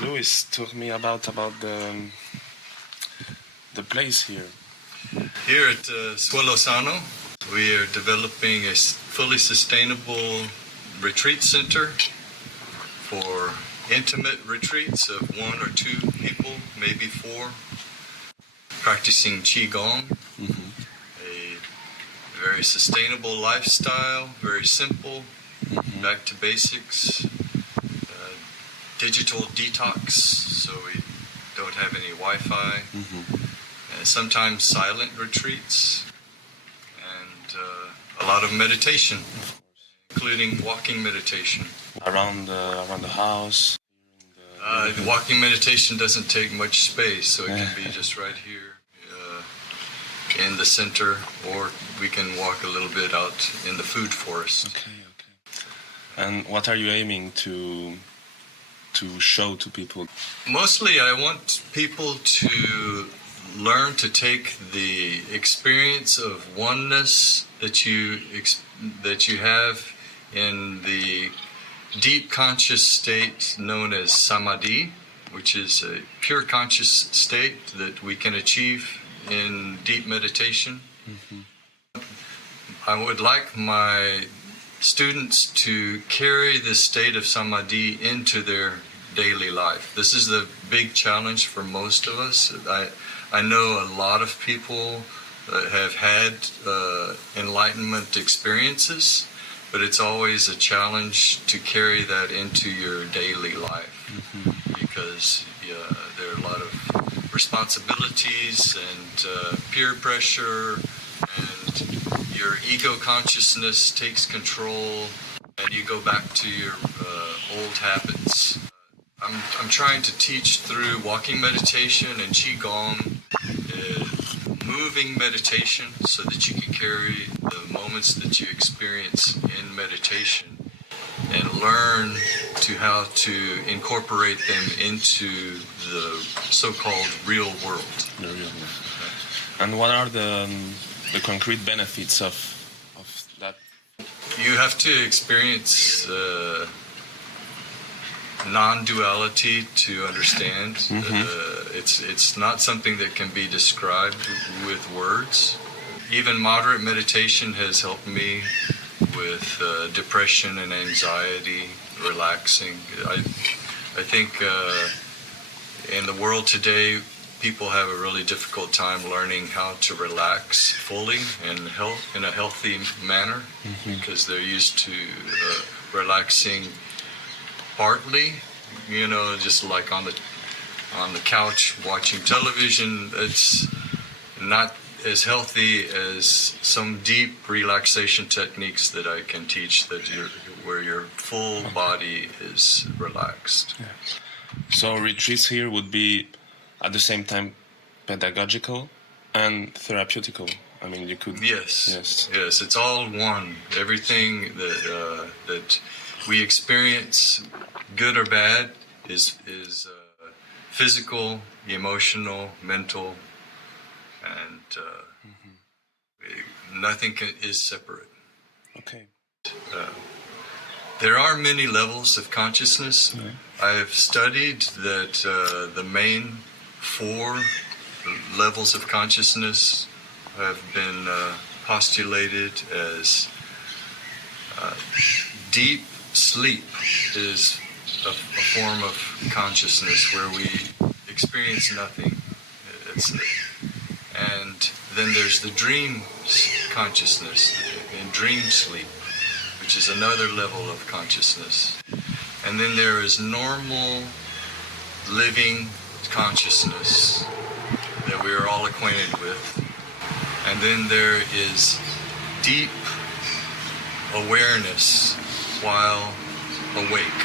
Louis told me about the place here. Here at Suelo Sano, we are developing a fully sustainable retreat center for intimate retreats of 1 or 2 people, maybe 4, practicing qigong, a very sustainable lifestyle, very simple, back to basics, digital detox, so we don't have any Wi-Fi, and sometimes silent retreats, and a lot of meditation, including walking meditation. Around the house. Walking meditation doesn't take much space, so it can be just right here in the center, or we can walk a little bit out in the food forest. Okay. And what are you aiming to show to people? Mostly I want people to learn to take the experience of oneness that you have in the deep conscious state known as samadhi, which is a pure conscious state that we can achieve in deep meditation. I would like my students to carry this state of samadhi into their daily life. This is the big challenge for most of us. I know a lot of people have had enlightenment experiences, but it's always a challenge to carry that into your daily life, because there are a lot of responsibilities and peer pressure, and your ego consciousness takes control, and you go back to your old habits. I'm trying to teach through walking meditation and qigong, moving meditation, so that you can carry the moments that you experience in meditation and learn to how to incorporate them into the so-called real world. The real world. And what are the concrete benefits of that? You have to experience non-duality to understand. It's not something that can be described with words. Even moderate meditation has helped me with depression and anxiety, relaxing. I think in the world today, people have a really difficult time learning how to relax fully and in a healthy manner, because they're used to relaxing partly, just like on the couch watching television. It's not as healthy as some deep relaxation techniques that I can teach, where your full body is relaxed. Yeah. So retreats here would be at the same time pedagogical and therapeutical. I mean, you could. Yes. It's all one. Everything that we experience, good or bad, is physical, emotional, mental, and nothing is separate. Okay. There are many levels of consciousness. I have studied that the main 4 levels of consciousness have been postulated as deep sleep is a form of consciousness where we experience nothing. And then there's the dream consciousness in dream sleep, which is another level of consciousness. And then there is normal living consciousness that we are all acquainted with. And then there is deep awareness while awake.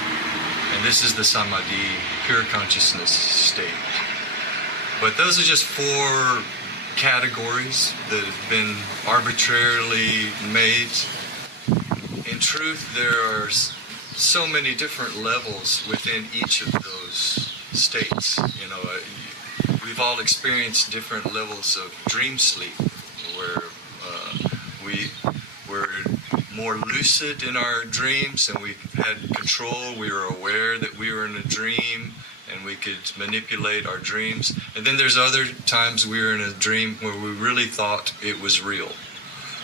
And this is the samadhi, pure consciousness state. But those are just 4 categories that have been arbitrarily made. In truth, there are so many different levels within each of those states. We've all experienced different levels of dream sleep, where we're more lucid in our dreams, and we had control. We were aware that we were in a dream, and we could manipulate our dreams. And then there's other times we were in a dream where we really thought it was real.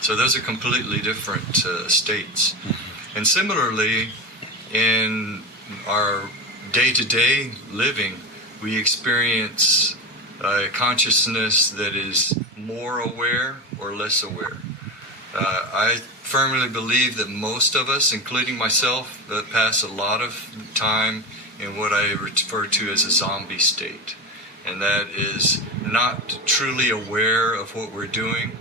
So those are completely different states. And similarly, in our day-to-day living, we experience a consciousness that is more aware or less aware. I firmly believe that most of us, including myself, pass a lot of time in what I refer to as a zombie state. And that is not truly aware of what we're doing.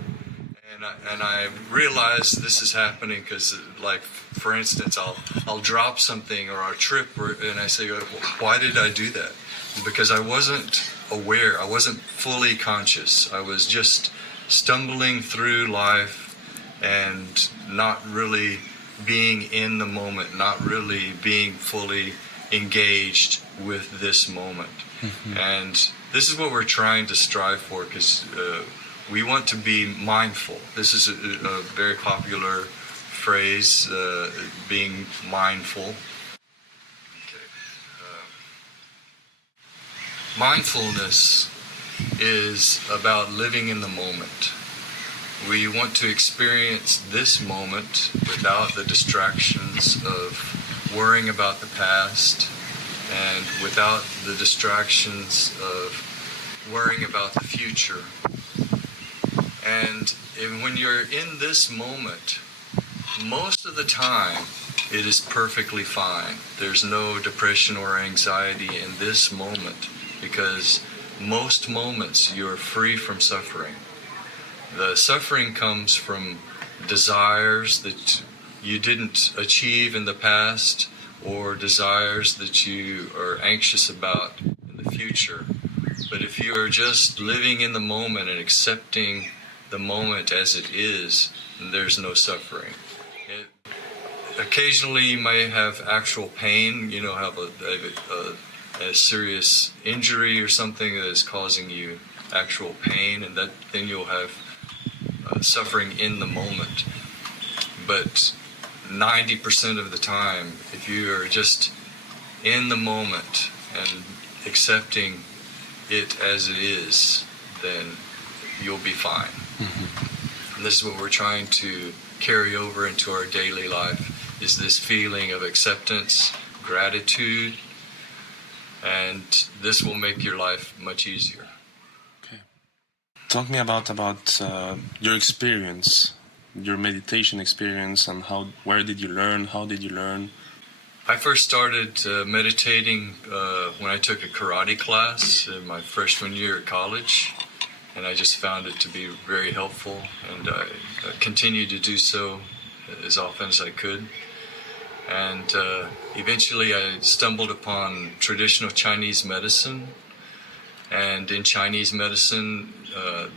And I realize this is happening because, like, for instance, I'll drop something or I'll trip, and I say, why did I do that? Because I wasn't aware. I wasn't fully conscious. I was just stumbling through life and not really being in the moment, not really being fully engaged with this moment. Mm-hmm. And this is what we're trying to strive for, because we want to be mindful. This is a very popular phrase, being mindful. Okay. Mindfulness is about living in the moment. We want to experience this moment without the distractions of worrying about the past and without the distractions of worrying about the future. And when you're in this moment, most of the time it is perfectly fine. There's no depression or anxiety in this moment, because most moments you're free from suffering. The suffering comes from desires that you didn't achieve in the past, or desires that you are anxious about in the future. But if you are just living in the moment and accepting the moment as it is, there's no suffering. Occasionally you may have actual pain, have a serious injury or something that is causing you actual pain, and then you'll have suffering in the moment. But 90% of the time, if you are just in the moment and accepting it as it is, then you'll be fine. Mm-hmm. And this is what we're trying to carry over into our daily life, is this feeling of acceptance, gratitude, and this will make your life much easier. Okay. Talk me about your experience, your meditation experience, and where did you learn, how did you learn? I first started meditating when I took a karate class in my freshman year at college, and I just found it to be very helpful, and I continued to do so as often as I could. And eventually I stumbled upon traditional Chinese medicine, and in Chinese medicine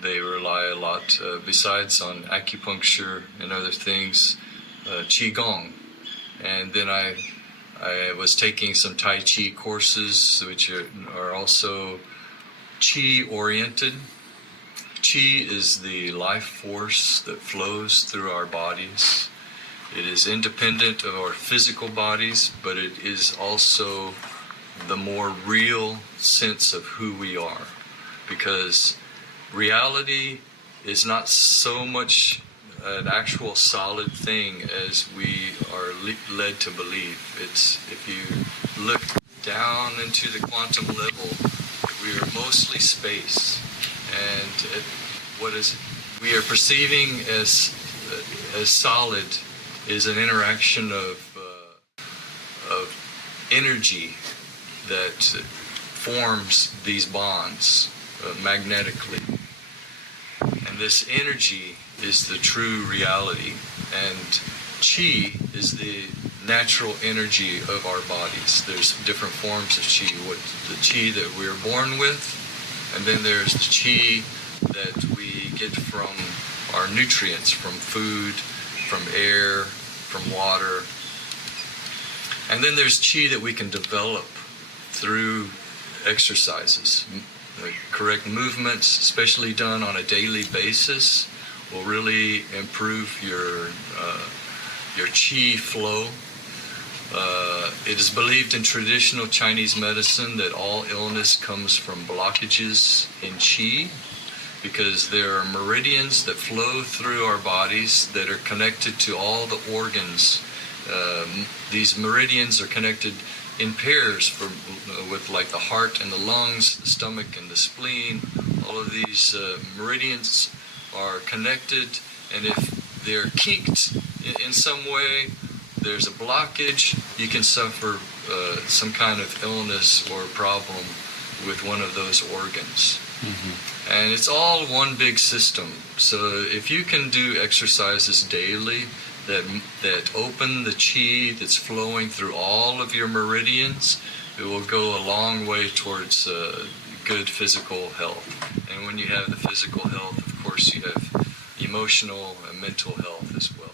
they rely a lot, besides on acupuncture and other things, qigong. And then I was taking some Tai Chi courses, which are also Qi-oriented. Qi is the life force that flows through our bodies. It is independent of our physical bodies, but it is also the more real sense of who we are. Because reality is not so much an actual solid thing as we are led to believe. It's, if you look down into the quantum level, we are mostly space, and what is we are perceiving as solid is an interaction of energy that forms these bonds magnetically, and this energy is the true reality, and Qi is the natural energy of our bodies. There's different forms of Qi. The Qi that we're born with, and then there's the Qi that we get from our nutrients, from food, from air, from water. And then there's Qi that we can develop through exercises. The correct movements, especially done on a daily basis, will really improve your Qi flow. It is believed in traditional Chinese medicine that all illness comes from blockages in qi, because there are meridians that flow through our bodies that are connected to all the organs. These meridians are connected in pairs with like the heart and the lungs, the stomach and the spleen. All of these meridians are connected, and if they're kinked in some way, there's a blockage, you can suffer some kind of illness or problem with one of those organs. Mm-hmm. And it's all one big system. So if you can do exercises daily that open the qi that's flowing through all of your meridians, it will go a long way towards good physical health. And when you have the physical health, of course, you have emotional and mental health as well.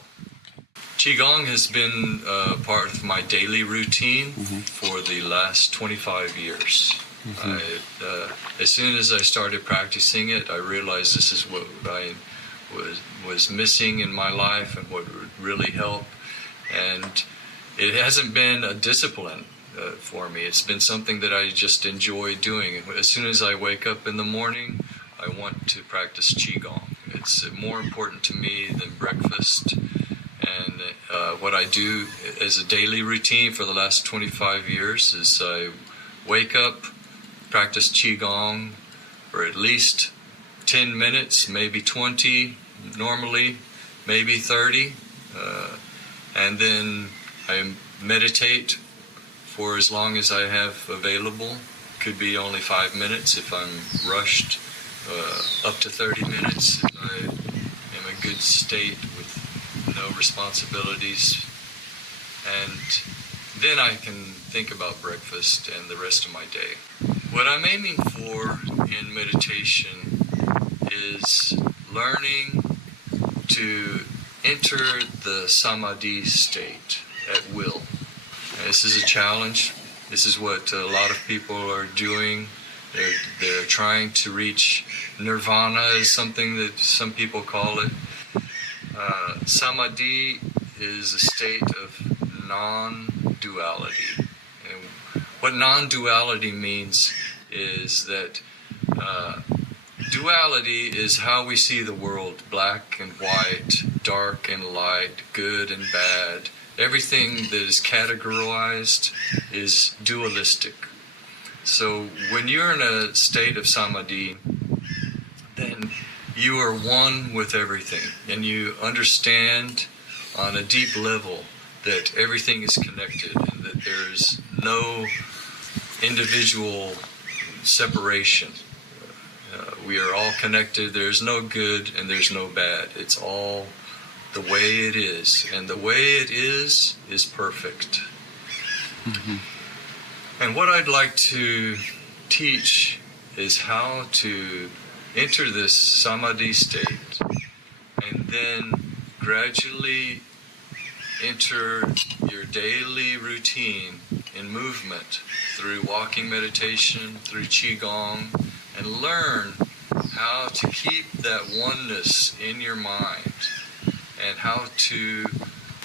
Qigong has been part of my daily routine for the last 25 years. As soon as I started practicing it, I realized this is what I was missing in my life and what would really help. And it hasn't been a discipline for me. It's been something that I just enjoy doing. As soon as I wake up in the morning, I want to practice Qigong. It's more important to me than breakfast. And what I do as a daily routine for the last 25 years is I wake up, practice Qigong for at least 10 minutes, maybe 20 normally, maybe 30. And then I meditate for as long as I have available. Could be only 5 minutes if I'm rushed, up to 30 minutes if I am in a good state with no responsibilities. And then I can think about breakfast and the rest of my day. What I'm aiming for in meditation is learning to enter the samadhi state at will. And this is a challenge. This is what a lot of people are doing. They're trying to reach nirvana, is something that some people call it. Samadhi is a state of non-duality. And what non-duality means is that duality is how we see the world, black and white, dark and light, good and bad. Everything that is categorized is dualistic. So when you're in a state of samadhi, then you are one with everything, and you understand on a deep level that everything is connected and that there is no individual separation. We are all connected. There's no good and there's no bad. It's all the way it is, and the way it is perfect. Mm-hmm. And what I'd like to teach is how to enter this samadhi state and then gradually enter your daily routine in movement through walking meditation, through qigong, and learn how to keep that oneness in your mind and how to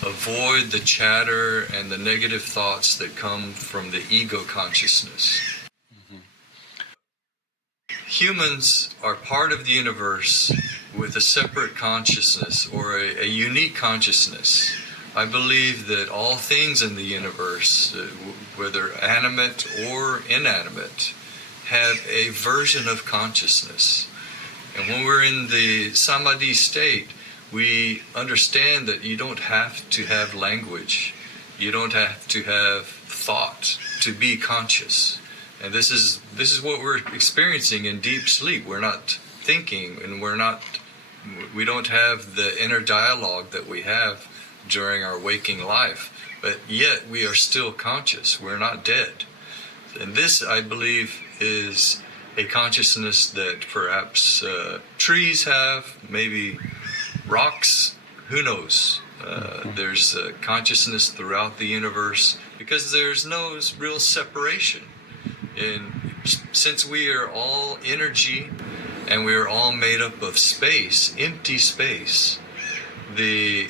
avoid the chatter and the negative thoughts that come from the ego consciousness. Mm-hmm. Humans are part of the universe with a separate consciousness or a unique consciousness. I believe that all things in the universe, whether animate or inanimate, have a version of consciousness. And when we're in the samadhi state, we understand that you don't have to have language. You don't have to have thought to be conscious. And this is what we're experiencing in deep sleep. We're not thinking, and we don't have the inner dialogue that we have during our waking life. But yet we are still conscious. We're not dead. And this, I believe, is a consciousness that perhaps trees have, maybe rocks, who knows? There's consciousness throughout the universe because there's no real separation. And since we are all energy and we are all made up of space, empty space, the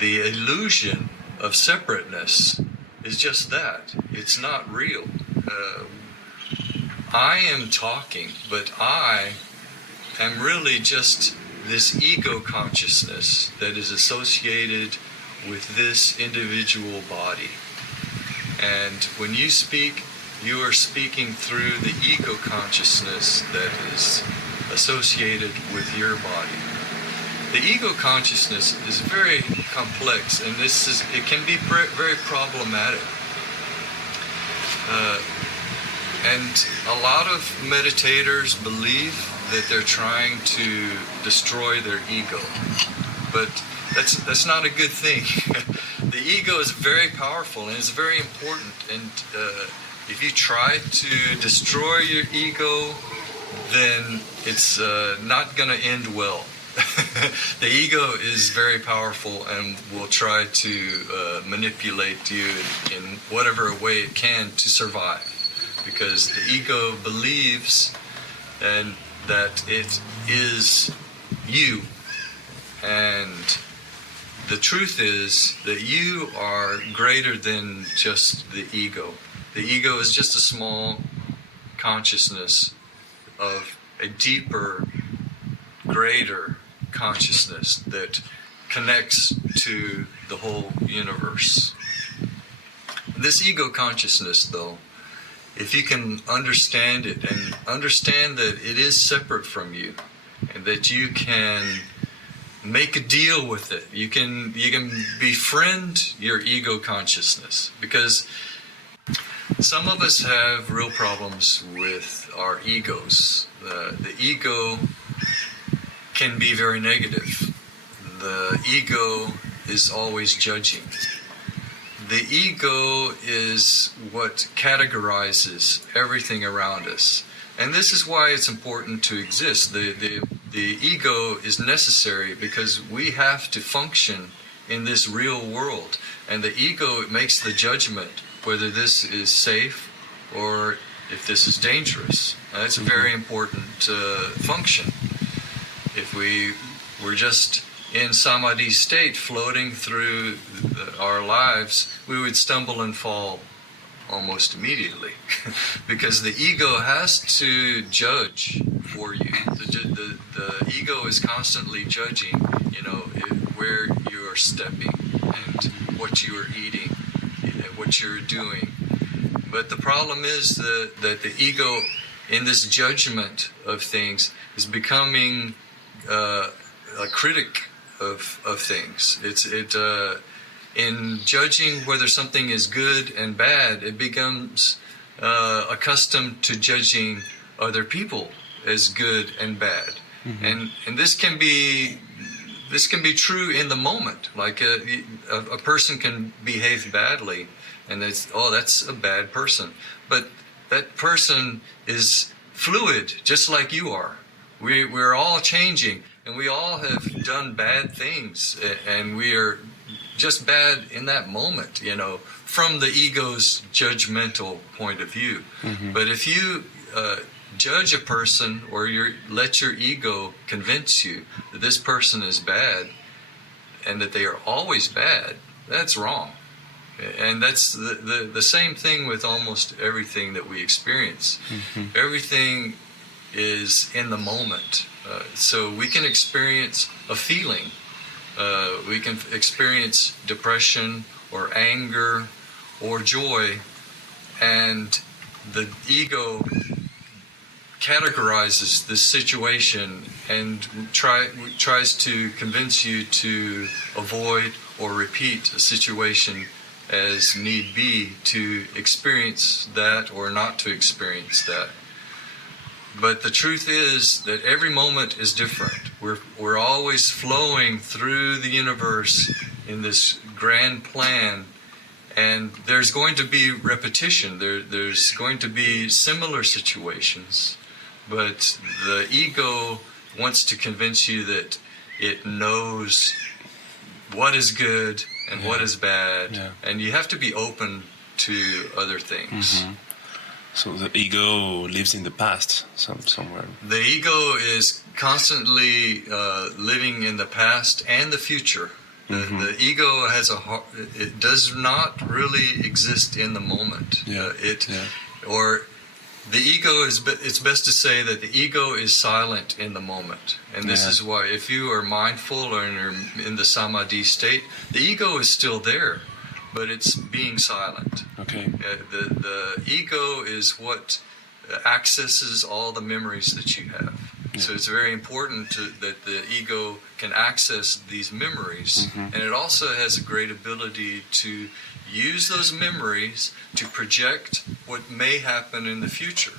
illusion of separateness is just that. It's not real. I am talking, but I am really just this ego consciousness that is associated with this individual body. And when you speak, you are speaking through the ego consciousness that is associated with your body. The ego consciousness is very complex, and it can be very problematic. And a lot of meditators believe that they're trying to destroy their ego, but that's not a good thing. The ego is very powerful and it's very important, and if you try to destroy your ego, then it's not going to end well. The ego is very powerful and will try to manipulate you in whatever way it can to survive, because the ego believes and that it is you, and the truth is that you are greater than just the ego. The ego is just a small consciousness of a deeper, greater consciousness that connects to the whole universe. This ego consciousness, though, if you can understand it and understand that it is separate from you, and that you can make a deal with it, you can befriend your ego consciousness, because some of us have real problems with our egos. The ego can be very negative. The ego is always judging. The ego is what categorizes everything around us. And this is why it's important to exist. The ego is necessary because we have to function in this real world. And the ego makes the judgment whether this is safe or if this is dangerous. That's a very important function. If we were just in samadhi state, floating through our lives, we would stumble and fall almost immediately, because the ego has to judge for you. The ego is constantly judging, where you are stepping and what you are eating, what you're doing. But the problem is that the ego, in this judgment of things, is becoming a critic of things. In judging whether something is good and bad, it becomes accustomed to judging other people as good and bad. Mm-hmm. And this can be true in the moment. Like a person can behave badly, and that's a bad person. But that person is fluid, just like you are. We're all changing, and we all have done bad things, and we are just bad in that moment, from the ego's judgmental point of view. Mm-hmm. But if you judge a person, or let your ego convince you that this person is bad and that they are always bad, that's wrong. And that's the same thing with almost everything that we experience. Mm-hmm. Everything is in the moment. So we can experience a feeling. We can experience depression or anger or joy, and the ego categorizes this situation and tries to convince you to avoid or repeat a situation as need be, to experience that or not to experience that. But the truth is that every moment is different. We're always flowing through the universe in this grand plan, and there's going to be repetition. There's going to be similar situations, but the ego wants to convince you that it knows what is good and what is bad, and you have to be open to other things. Mm-hmm. So the ego lives in the past somewhere. The ego is constantly living in the past and the future. The ego has it does not really exist in the moment. Or the ego it's best to say that the ego is silent in the moment. And this is why if you are mindful or in the samadhi state, the ego is still there, but it's being silent. Okay. The ego is what accesses all the memories that you have. So it's very important that the ego can access these memories, and it also has a great ability to use those memories to project what may happen in the future.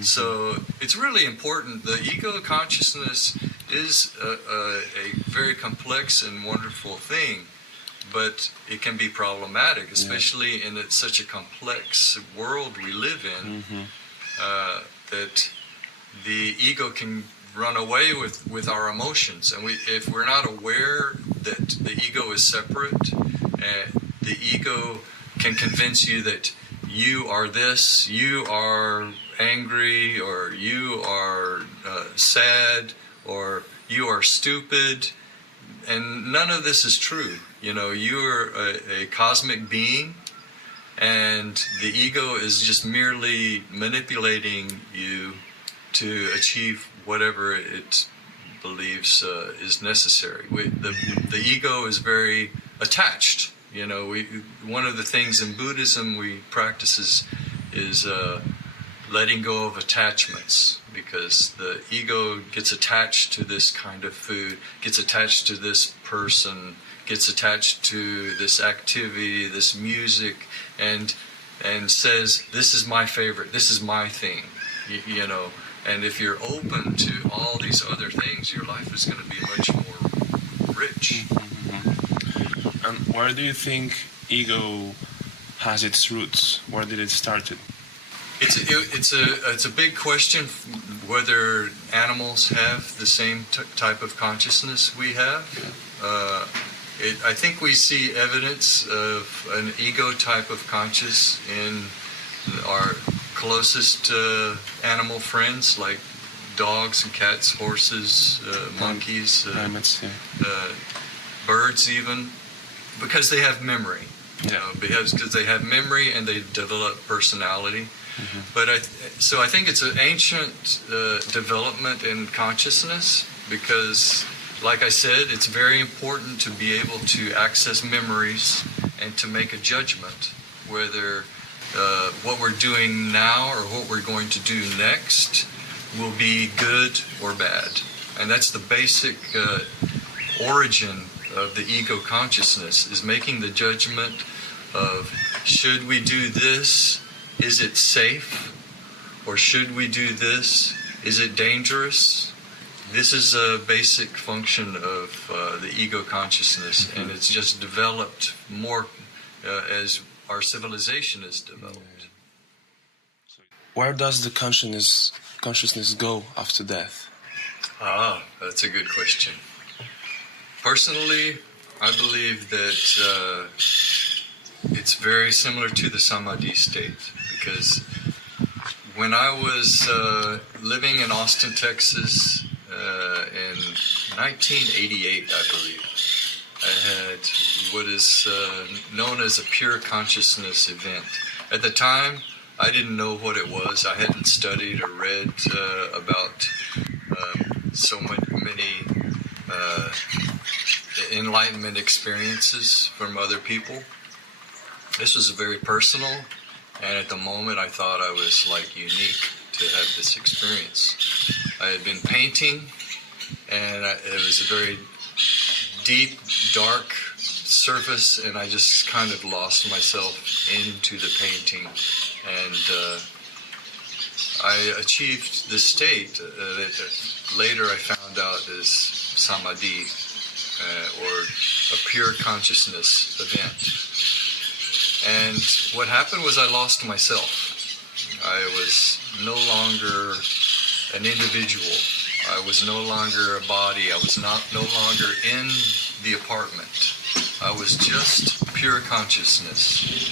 So it's really important. The ego consciousness is a very complex and wonderful thing, but it can be problematic, especially in such a complex world we live in, that the ego can run away with our emotions. And if we're not aware that the ego is separate, the ego can convince you that you are this, you are angry, or you are sad, or you are stupid. And none of this is true. You know, you are a cosmic being, and the ego is just merely manipulating you to achieve whatever it believes is necessary. The ego is very attached. You know, one of the things in Buddhism we practice is letting go of attachments, because the ego gets attached to this kind of food, gets attached to this person, gets attached to this activity, this music, and says, this is my favorite, this is my thing, you know. And if you're open to all these other things, your life is going to be much more rich. And where do you think ego has its roots? Where did it start? It's a big question whether animals have the same type of consciousness we have. I think we see evidence of an ego type of conscious in our closest animal friends, like dogs and cats, horses, monkeys, birds even, because they have memory. You know, because they have memory and they develop personality. But I think it's an ancient development in consciousness, because, like I said, it's very important to be able to access memories and to make a judgment whether what we're doing now or what we're going to do next will be good or bad. And that's the basic origin of the ego consciousness, is making the judgment of, should we do this? Is it safe? Or should we do this? Is it dangerous? This is a basic function of the ego consciousness, and it's just developed more as our civilization is developed. Where does the consciousness go after death? That's a good question. Personally, I believe that it's very similar to the samadhi state, because when I was living in Austin, Texas in 1988, I believe, I had what is known as a pure consciousness event. At the time, I didn't know what it was. I hadn't studied or read about so many enlightenment experiences from other people. This was very personal, and at the moment I thought I was like unique to have this experience. I had been painting, and it was a very deep, dark surface, and I just kind of lost myself into the painting, and I achieved this state that later I found out is samadhi, or a pure consciousness event. And what happened was I lost myself. I was no longer an individual. I was no longer a body. I was no longer in the apartment. I was just pure consciousness.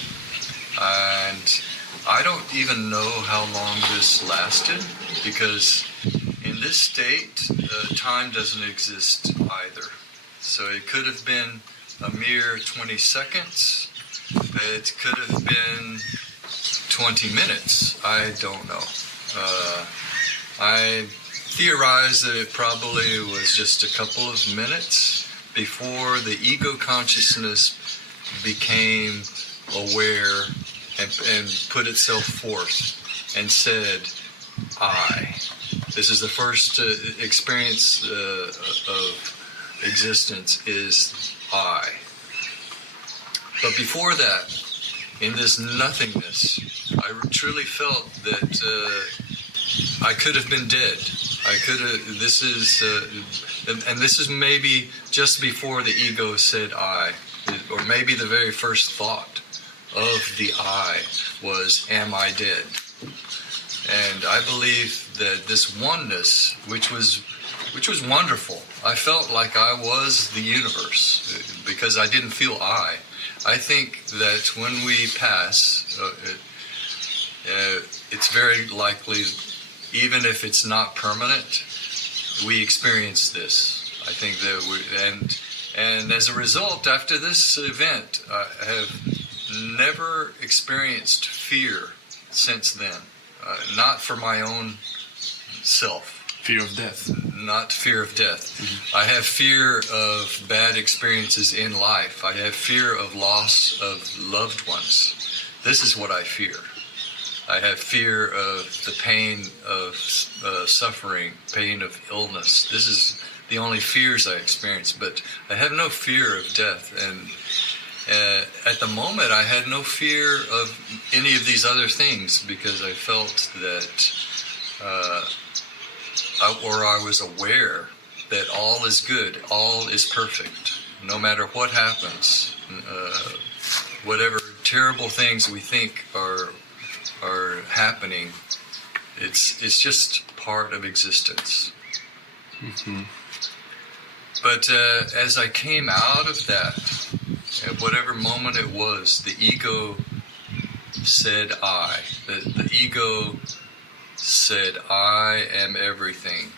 And I don't even know how long this lasted, because in this state, time doesn't exist either. So it could have been a mere 20 seconds. It could have been 20 minutes. I don't know. I theorize that it probably was just a couple of minutes before the ego consciousness became aware and put itself forth and said, I. This is the first experience of existence is I. But before that, in this nothingness, I truly felt that I could have been dead. I could have, this is, and this is maybe just before the ego said I, or maybe the very first thought of the I was, am I dead? And I believe that this oneness, which was wonderful, I felt like I was the universe because I didn't feel I. I think that when we pass, it's very likely, even if it's not permanent, we experience this. I think that and as a result, after this event, I have never experienced fear since then. Not for my own self. Fear of death. Not fear of death. Mm-hmm. I have fear of bad experiences in life. I have fear of loss of loved ones. This is what I fear. I have fear of the pain of suffering, pain of illness. This is the only fears I experience, but I have no fear of death. And at the moment, I had no fear of any of these other things because I felt that, I was aware that all is good, all is perfect, no matter what happens, whatever terrible things we think are happening, it's just part of existence. Mm-hmm. But as I came out of that, at whatever moment it was, the ego said I. The ego said I am everything.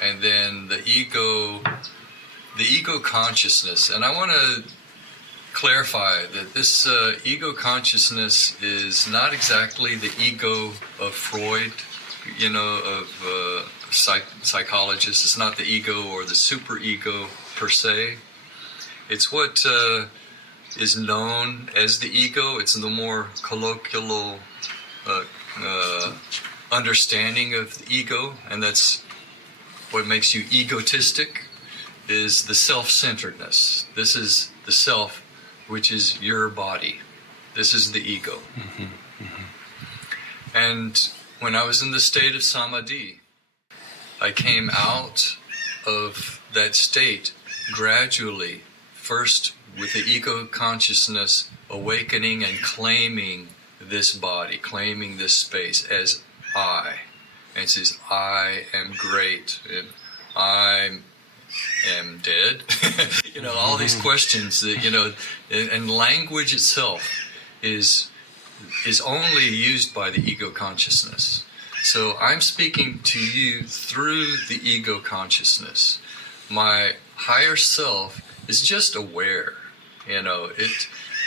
And then the ego consciousness, and I want to clarify that this ego consciousness is not exactly the ego of Freud, of psychologists. It's not the ego or the superego per se. It's what is known as the ego. It's the more colloquial understanding of the ego, and that's what makes you egotistic, is the self-centeredness. This is the self, which is your body. This is the ego. Mm-hmm. Mm-hmm. And when I was in the state of samadhi, I came out of that state gradually, first with the ego consciousness awakening and claiming this body, claiming this space as I. And it says, I am great, and I am dead. All these questions that, and language itself is only used by the ego consciousness. So I'm speaking to you through the ego consciousness. My higher self is just aware.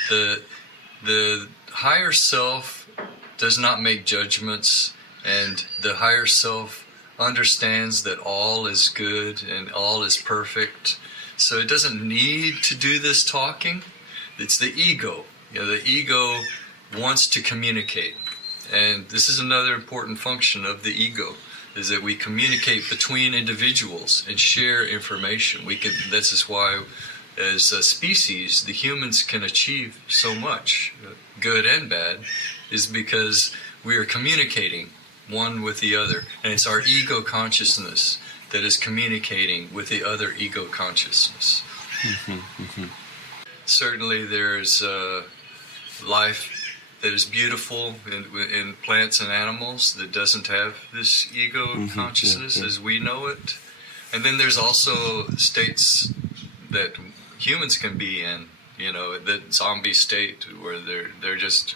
The higher self does not make judgments, and the higher self understands that all is good and all is perfect. So it doesn't need to do this talking. It's the ego. The ego wants to communicate. And this is another important function of the ego, is that we communicate between individuals and share information. This is why, as a species, the humans can achieve so much, good and bad, is because we are communicating one with the other. And it's our ego consciousness that is communicating with the other ego consciousness. Mm-hmm. Mm-hmm. Certainly there's life that is beautiful in plants and animals that doesn't have this ego consciousness as we know it. And then there's also states that humans can be in, that zombie state where they're just,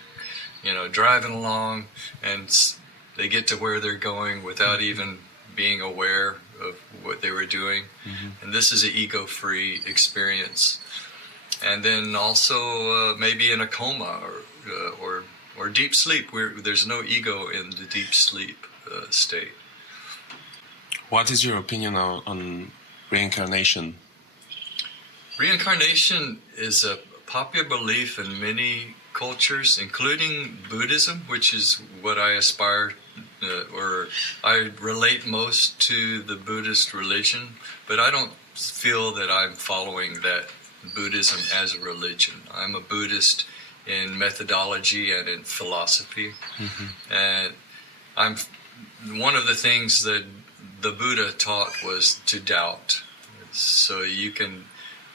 driving along and they get to where they're going without even being aware of what they were doing. Mm-hmm. And this is an ego-free experience. and then also maybe in a coma or deep sleep, where there's no ego in the deep sleep state. What is your opinion on reincarnation? Reincarnation is a popular belief in many cultures, including Buddhism, which is what I aspire or I relate most to the Buddhist religion, but I don't feel that I'm following that Buddhism as a religion. I'm a Buddhist in methodology and in philosophy, and one of the things that the Buddha taught was to doubt. So you can,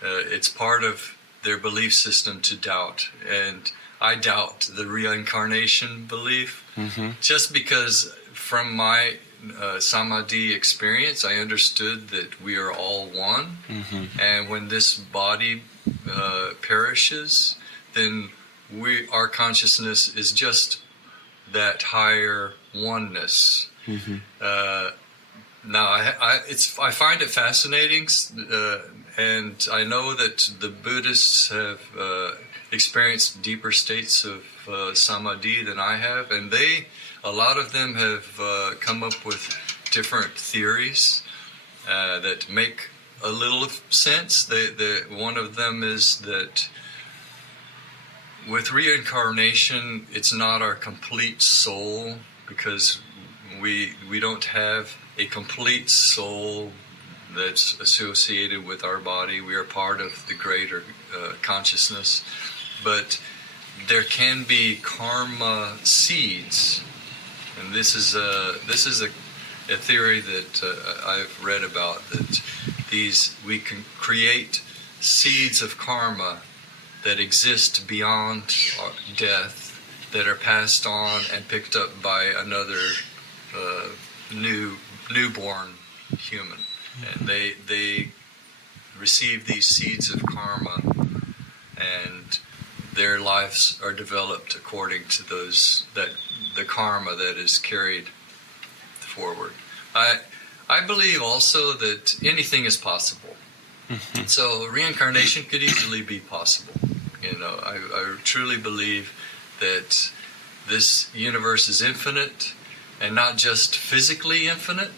it's part of their belief system to doubt, and I doubt the reincarnation belief, just because from my samadhi experience, I understood that we are all one, and when this body perishes, then our consciousness is just that higher oneness. Now, I find it fascinating, and I know that the Buddhists have experienced deeper states of samadhi than I have, and a lot of them have come up with different theories that make a little sense. One of them is that with reincarnation, it's not our complete soul, because we don't have a complete soul that's associated with our body. We are part of the greater consciousness, but there can be karma seeds, and this is a theory that I've read about, that we can create seeds of karma that exist beyond death, that are passed on and picked up by another newborn human, and they receive these seeds of karma, and their lives are developed according to the karma that is carried forward. I believe also that anything is possible. So reincarnation could easily be possible. I truly believe that this universe is infinite, and not just physically infinite,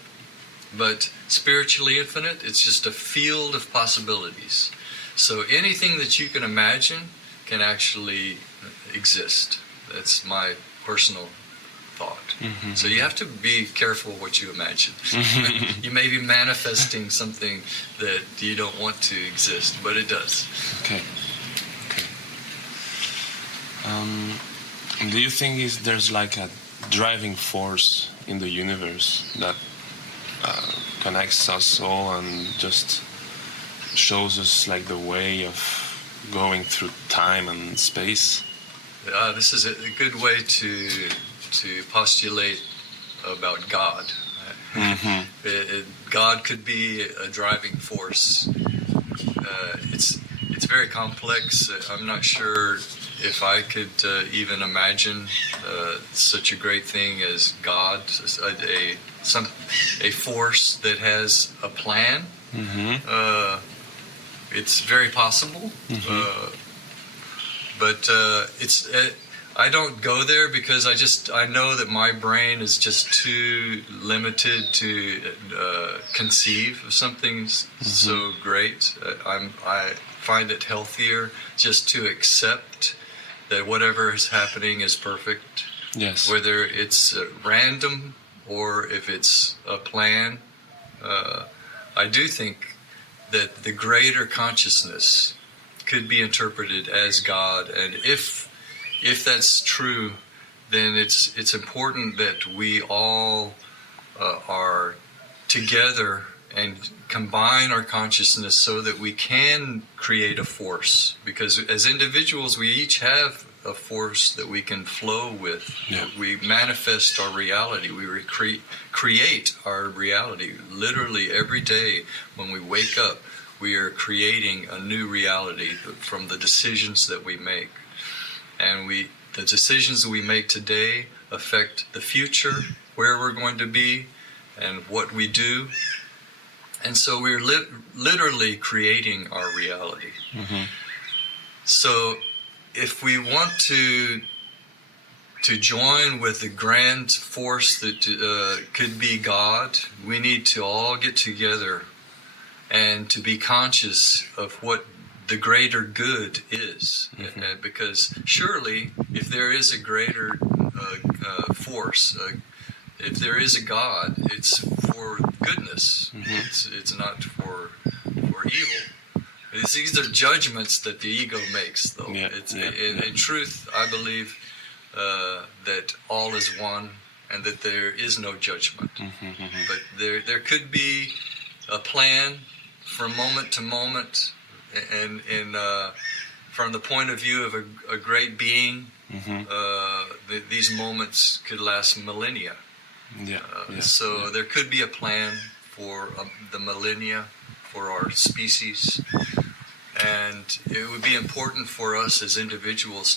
but spiritually infinite. It's just a field of possibilities. So anything that you can imagine can actually exist. That's my personal thought. So you have to be careful what you imagine. You may be manifesting something that you don't want to exist, but it does. Okay. Do you think there's like a driving force in the universe that connects us all and just shows us like the way of going through time and space? This is a good way to postulate about God. God could be a driving force. It's very complex. I'm not sure if I could even imagine such a great thing as God, a force that has a plan. It's very possible, but I don't go there because I know that my brain is just too limited to conceive of something so great. I find it healthier just to accept that whatever is happening is perfect. Yes. Whether it's random or if it's a plan. I do think that the greater consciousness could be interpreted as God, and if that's true, then it's important that we all are together and combine our consciousness so that we can create a force. Because as individuals, we each have a force that we can flow with. Yeah. We manifest our reality. We create our reality. Literally every day when we wake up, we are creating a new reality from the decisions that we make. And the decisions that we make today affect the future, where we're going to be, and what we do. And so we're literally creating our reality. So if we want to join with the grand force that could be God, we need to all get together and to be conscious of what the greater good is. Because surely, if there is a greater force, if there is a God, it's for goodness. It's not for evil. These are judgments that the ego makes, though. In truth, I believe that all is one and that there is no judgment. But there could be a plan from moment to moment, and from the point of view of a great being, these moments could last millennia. So there could be a plan for the millennia for our species, and it would be important for us as individuals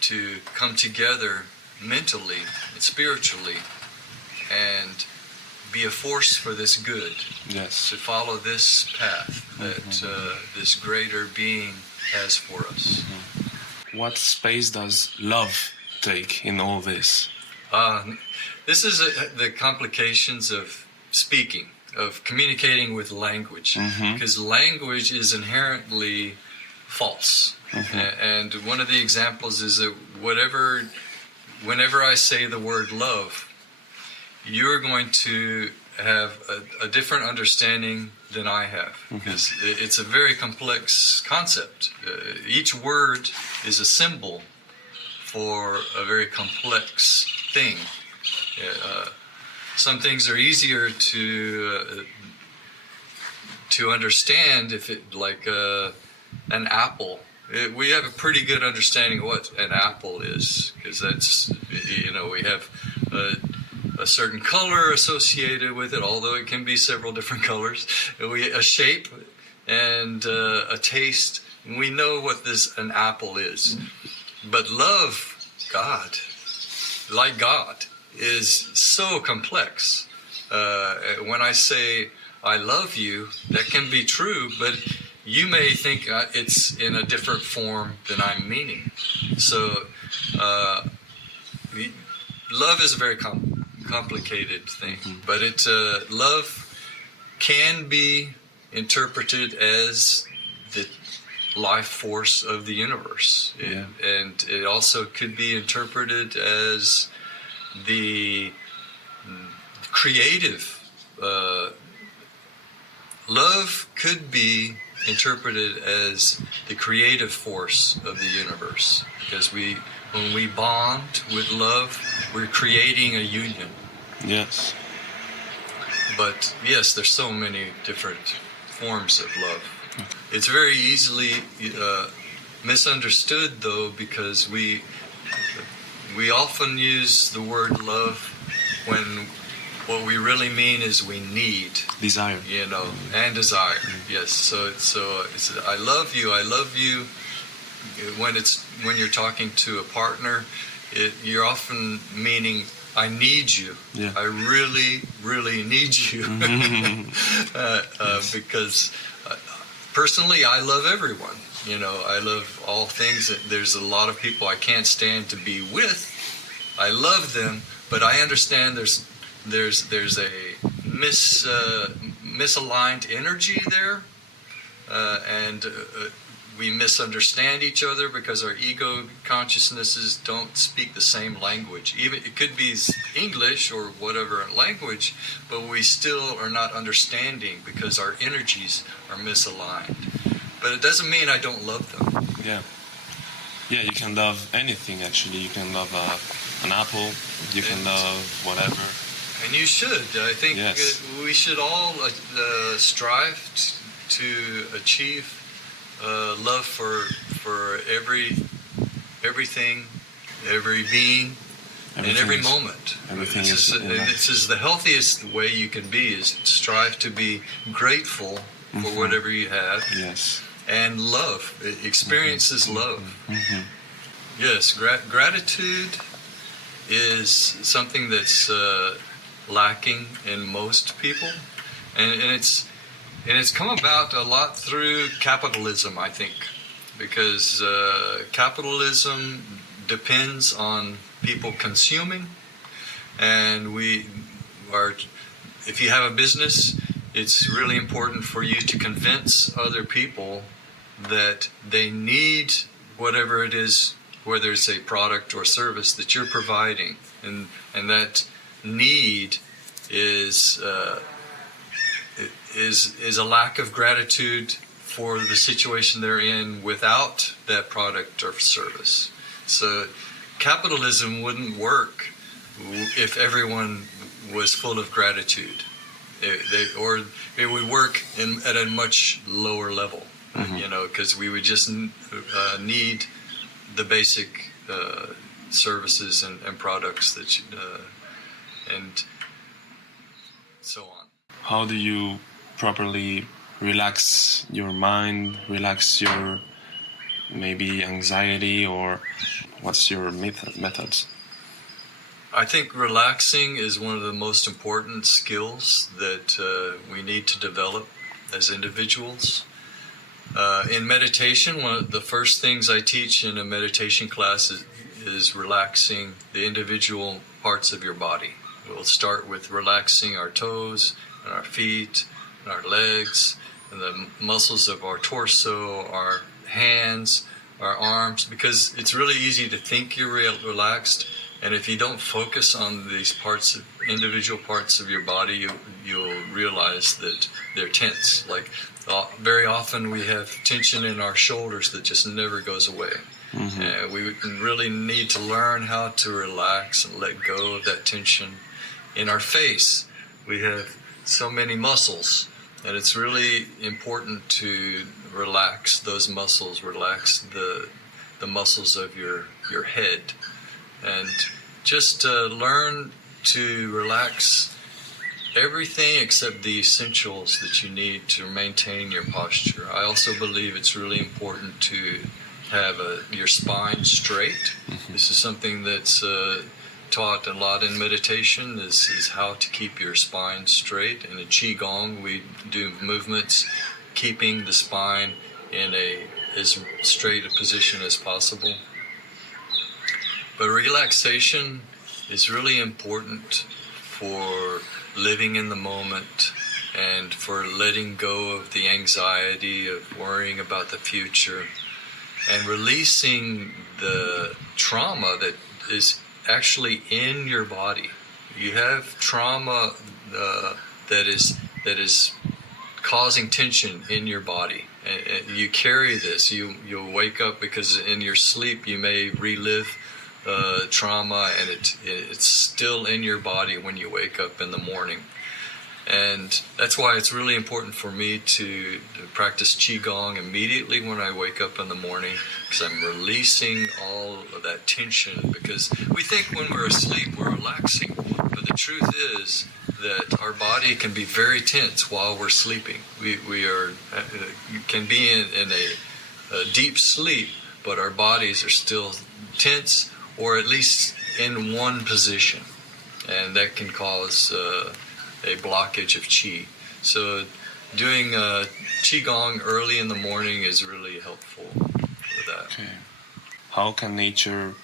to come together mentally and spiritually and be a force for this good. To follow this path that this greater being has for us. What space does love take in all this? This is the complications of speaking, of communicating with language, because language is inherently false. And one of the examples is that whenever I say the word love, you're going to have a different understanding than I have, because it's a very complex concept. Each word is a symbol for a very complex thing. Some things are easier to understand if it, like an apple. We have a pretty good understanding of what an apple is, because that's, we have a certain color associated with it, although it can be several different colors. A shape and a taste. We know what an apple is. But love, God, like God, is so complex. When I say I love you, that can be true, but you may think it's in a different form than I'm meaning. So love is a very complicated thing, but love can be interpreted as the life force of the universe, and it also could be interpreted as the creative. Love could be interpreted as the creative force of the universe, because when we bond with love, we're creating a union. But yes, there's so many different forms of love. It's very easily misunderstood, though, because we often use the word love when what we really mean is we need desire, and desire. Yes. So it's I love you. When you're talking to a partner, you're often meaning I need you. I really, really need you. Because personally, I love everyone. I love all things. There's a lot of people I can't stand to be with. I love them, but I understand there's a misaligned energy there, and we misunderstand each other because our ego consciousnesses don't speak the same language. Even it could be English or whatever language, but we still are not understanding because our energies are misaligned. But it doesn't mean I don't love them. Yeah, you can love anything, actually. You can love an apple, you can love whatever. And you should. I think we should all strive to achieve love for everything, every being, and every moment. This is the healthiest way you can be, is strive to be grateful for whatever you have. And love. Experiences love. Yes, gratitude is something that's lacking in most people, and it's come about a lot through capitalism, I think. because capitalism depends on people consuming, and if you have a business, it's really important for you to convince other people that they need whatever it is, whether it's a product or service that you're providing, and that need is a lack of gratitude for the situation they're in without that product or service. So capitalism wouldn't work if everyone was full of gratitude. Or it would work at a much lower level, because we would just need the basic services and products and so on. How do you properly relax your mind, relax your maybe anxiety, or what's your methods? I think relaxing is one of the most important skills that we need to develop as individuals. In meditation, one of the first things I teach in a meditation class is relaxing the individual parts of your body. We'll start with relaxing our toes and our feet and our legs and the muscles of our torso, our hands, our arms, because it's really easy to think you're relaxed, and if you don't focus on these individual parts of your body, you'll realize that they're tense. Like very often we have tension in our shoulders that just never goes away. Mm-hmm. We really need to learn how to relax and let go of that tension. In our face, we have so many muscles, and it's really important to relax those muscles, relax the muscles of your head, and just learn to relax everything except the essentials that you need to maintain your posture. I also believe it's really important to have your spine straight. Mm-hmm. This is something that's taught a lot in meditation, is how to keep your spine straight. In a qigong, we do movements keeping the spine in as straight a position as possible. But relaxation is really important for living in the moment and for letting go of the anxiety of worrying about the future and releasing the trauma that is actually in your body. You have trauma that is causing tension in your body. And you carry this. You'll wake up because in your sleep you may relive trauma, and it's still in your body when you wake up in the morning. And that's why it's really important for me to practice qigong immediately when I wake up in the morning, because I'm releasing all of that tension. Because we think when we're asleep we're relaxing, but the truth is that our body can be very tense while we're sleeping. We can be in a deep sleep, but our bodies are still tense, or at least in one position, and that can cause a blockage of qi. So doing qigong early in the morning is really helpful for that. Okay. How can nature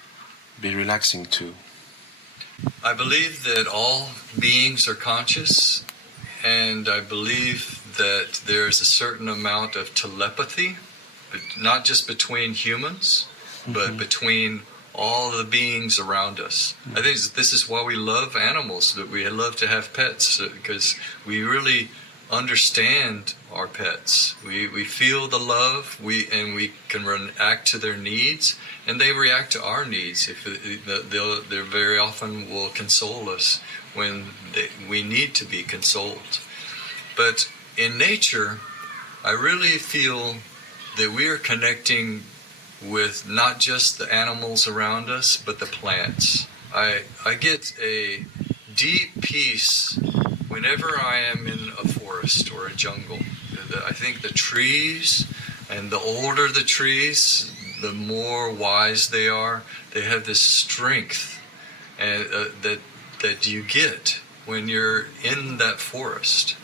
be relaxing too? I believe that all beings are conscious, and I believe that there's a certain amount of telepathy, but not just between humans, mm-hmm. but between all the beings around us. Mm-hmm. I think this is why we love animals, that we love to have pets, because we really understand our pets. We feel the love, and we can react to their needs, and they react to our needs. They very often will console us when we need to be consoled. But in nature, I really feel that we are connecting with not just the animals around us, but the plants. I get a deep peace whenever I am in a forest or a jungle. I think the trees, and the older the trees, the more wise they are. They have this strength that you get when you're in that forest.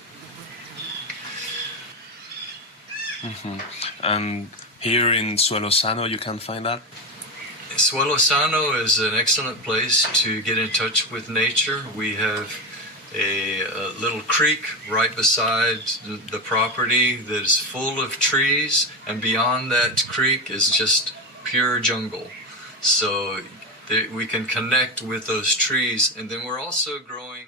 Mm-hmm. And Here in Suelo Sano, you can find that. Suelo Sano is an excellent place to get in touch with nature. We have a little creek right beside the property that is full of trees, and beyond that creek is just pure jungle. So we can connect with those trees, and then we're also growing